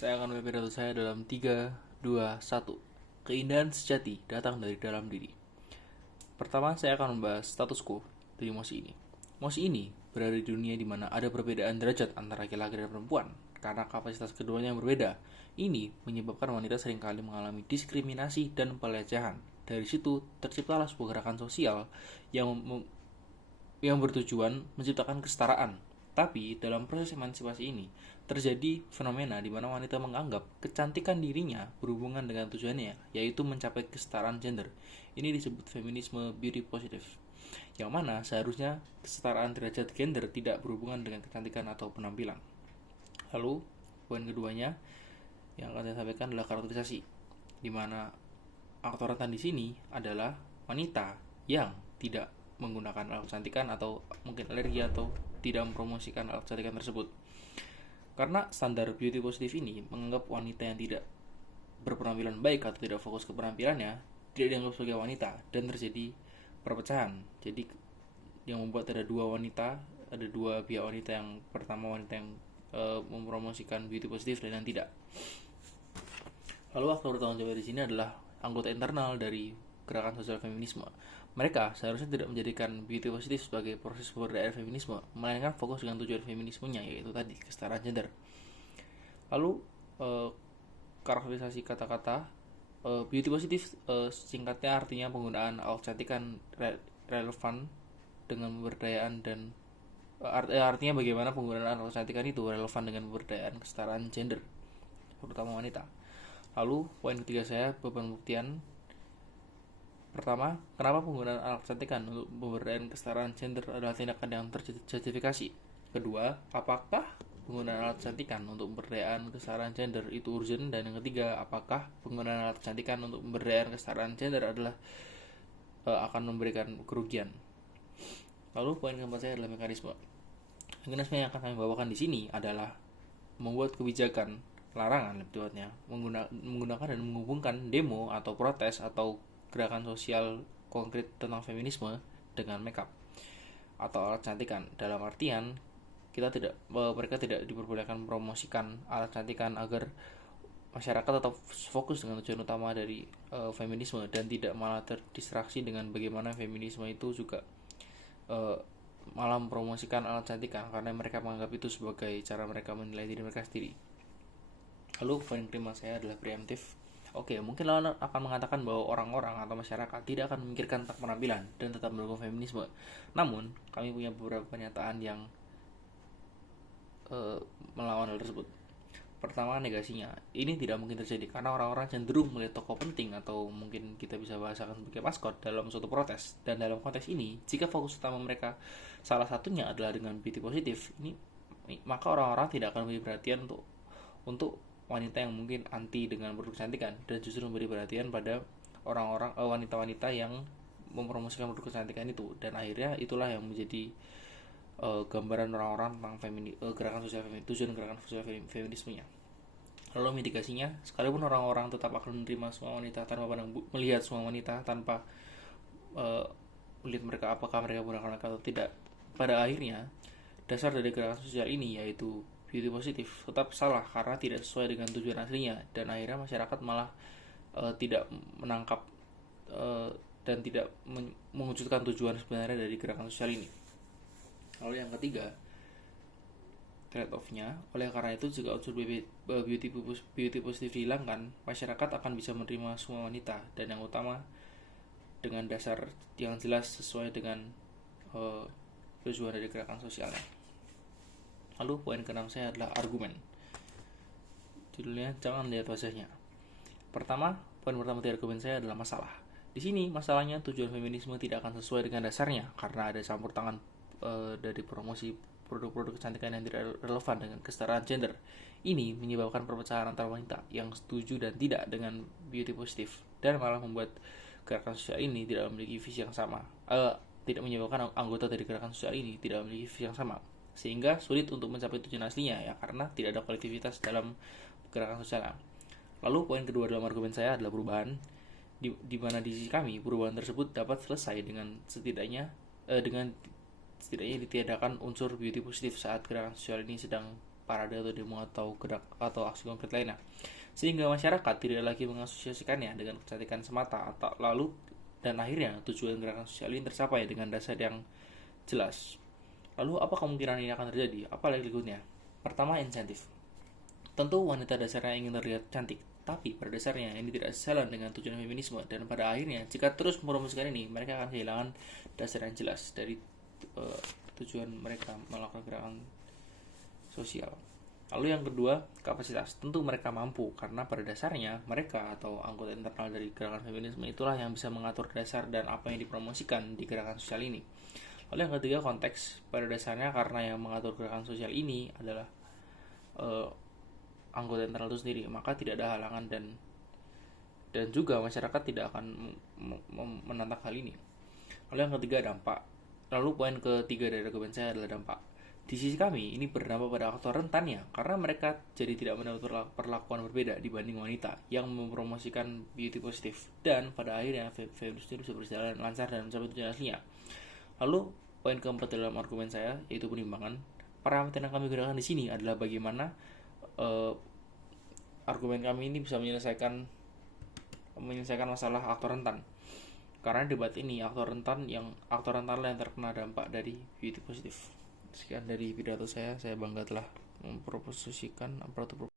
Saya akan memiliki pidato saya dalam 3, 2, 1. Keindahan sejati datang dari dalam diri. Pertama, saya akan membahas status quo dari emosi ini. Emosi ini berada di dunia di mana ada perbedaan derajat antara laki-laki dan perempuan karena kapasitas keduanya yang berbeda. Ini menyebabkan wanita seringkali mengalami diskriminasi dan pelecehan. Dari situ terciptalah sebuah gerakan sosial yang bertujuan menciptakan kesetaraan. Tapi dalam proses emansipasi ini terjadi fenomena di mana wanita menganggap kecantikan dirinya berhubungan dengan tujuannya, yaitu mencapai kesetaraan gender. Ini disebut feminisme beauty positive, yang mana seharusnya kesetaraan derajat gender tidak berhubungan dengan kecantikan atau penampilan. Lalu poin keduanya yang akan saya sampaikan adalah karakterisasi, di mana aktor rentan di sini adalah wanita yang tidak menggunakan alat kecantikan atau mungkin alergi atau tidak mempromosikan alat kecantikan tersebut. Karena standar beauty positif ini menganggap wanita yang tidak berpenampilan baik atau tidak fokus ke penampilannya tidak dianggap sebagai wanita dan terjadi perpecahan. Jadi yang membuat ada dua pihak wanita. Yang pertama wanita yang mempromosikan beauty positif dan yang tidak. Lalu aktor bertanggung jawab di sini adalah anggota internal dari gerakan sosial feminisme. Mereka seharusnya tidak menjadikan beauty positif sebagai proses pemberdayaan feminisme, melainkan fokus dengan tujuan feminismenya, yaitu tadi kesetaraan gender. Lalu karakterisasi kata-kata beauty positif singkatnya artinya penggunaan alat kecantikan relevan dengan pemberdayaan dan artinya bagaimana penggunaan alat kecantikan itu relevan dengan pemberdayaan kesetaraan gender, terutama wanita. Lalu poin ketiga saya, beban pembuktian. Pertama, kenapa penggunaan alat kecantikan untuk pemberdayaan kesetaraan gender adalah tindakan yang terjustifikasi. Kedua, apakah penggunaan alat kecantikan untuk pemberdayaan kesetaraan gender itu urgent? Dan yang ketiga, apakah penggunaan alat kecantikan untuk pemberdayaan kesetaraan gender adalah akan memberikan kerugian? Lalu poin keempat saya adalah mekanisme. Mekanisme yang akan kami bawakan di sini adalah membuat kebijakan larangan, lebih tepatnya menggunakan dan menghubungkan demo atau protes atau gerakan sosial konkret tentang feminisme dengan makeup atau alat kecantikan. Dalam artian mereka tidak diperbolehkan mempromosikan alat kecantikan agar masyarakat tetap fokus dengan tujuan utama dari feminisme dan tidak malah terdistraksi dengan bagaimana feminisme itu juga malah mempromosikan alat kecantikan karena mereka menganggap itu sebagai cara mereka menilai diri mereka sendiri. Lalu poin kelima saya adalah preemptif. Oke, mungkin lawan akan mengatakan bahwa orang-orang atau masyarakat tidak akan memikirkan tentang penampilan dan tetap mendukung feminisme. Namun, kami punya beberapa pernyataan yang melawan hal tersebut. Pertama, negasinya. Ini tidak mungkin terjadi karena orang-orang cenderung melihat tokoh penting atau mungkin kita bisa bahasakan sebagai maskot dalam suatu protes. Dan dalam konteks ini, jika fokus utama mereka salah satunya adalah dengan beauty positif, maka orang-orang tidak akan memberi perhatian untuk wanita yang mungkin anti dengan produk kecantikan dan justru memberi perhatian pada orang-orang wanita-wanita yang mempromosikan produk kecantikan itu, dan akhirnya itulah yang menjadi gambaran orang-orang tentang gerakan sosial tujuan gerakan sosial feminismenya. Lalu mitigasinya, sekalipun orang-orang tetap akan menerima semua wanita tanpa melihat semua wanita tanpa melihat mereka apakah mereka menggunakan atau tidak, pada akhirnya dasar dari gerakan sosial ini yaitu beauty positif tetap salah karena tidak sesuai dengan tujuan aslinya, dan akhirnya masyarakat malah tidak menangkap dan tidak mewujudkan tujuan sebenarnya dari gerakan sosial ini. Lalu yang ketiga, trade off-nya, oleh karena itu jika unsur beauty positif dihilangkan, masyarakat akan bisa menerima semua wanita, dan yang utama dengan dasar yang jelas sesuai dengan tujuan dari gerakan sosialnya. Lalu poin ke-6 saya adalah argumen. Judulnya jangan lihat wajahnya. Poin pertama dari argumen saya adalah masalah. Di sini masalahnya tujuan feminisme tidak akan sesuai dengan dasarnya karena ada campur tangan dari promosi produk-produk kecantikan yang tidak relevan dengan kesetaraan gender. Ini menyebabkan perpecahan antara wanita yang setuju dan tidak dengan beauty positif, dan malah membuat gerakan sosial ini tidak memiliki visi yang sama. Tidak menyebabkan anggota dari gerakan sosial ini tidak memiliki visi yang sama, sehingga sulit untuk mencapai tujuan aslinya ya karena tidak ada kolektivitas dalam gerakan sosial. Lalu poin kedua dalam argumen saya adalah perubahan, di mana di sisi kami perubahan tersebut dapat selesai dengan setidaknya ditiadakan unsur beauty positif saat gerakan sosial ini sedang parade atau demo atau gerak atau aksi konkret lainnya, sehingga masyarakat tidak lagi mengasosiasikannya dengan kecantikan semata atau lalu dan akhirnya tujuan gerakan sosial ini tercapai dengan dasar yang jelas. Lalu apa kemungkinan ini akan terjadi? Apa likelihoodnya? Pertama, insentif. Tentu wanita dasarnya ingin terlihat cantik, tapi pada dasarnya ini tidak sejalan dengan tujuan feminisme, dan pada akhirnya jika terus merumuskan ini, mereka akan kehilangan dasar yang jelas dari tujuan mereka melakukan gerakan sosial. Lalu yang kedua, kapasitas. Tentu mereka mampu, karena pada dasarnya mereka atau anggota internal dari gerakan feminisme itulah yang bisa mengatur dasar dan apa yang dipromosikan di gerakan sosial ini. Lalu yang ketiga, konteks. Pada dasarnya karena yang mengatur gerakan sosial ini adalah anggota internal itu sendiri, maka tidak ada halangan dan juga masyarakat tidak akan menantang hal ini. Lalu yang ketiga, dampak. Lalu poin ketiga dari argumen saya adalah dampak. Di sisi kami, ini berdampak pada aktor rentannya, karena mereka jadi tidak mendapat perlakuan berbeda dibanding wanita yang mempromosikan beauty positif, dan pada akhirnya feminisme bisa berjalan lancar dan mencapai tujuan aslinya. Lalu poin keempat dalam argumen saya yaitu penimbangan. Parameter yang kami gunakan di sini adalah bagaimana argumen kami ini bisa menyelesaikan masalah aktor rentan. Karena debat ini aktor rentan yang terkena dampak dari beauty positif. Sekian dari pidato saya bangga telah memproposisikan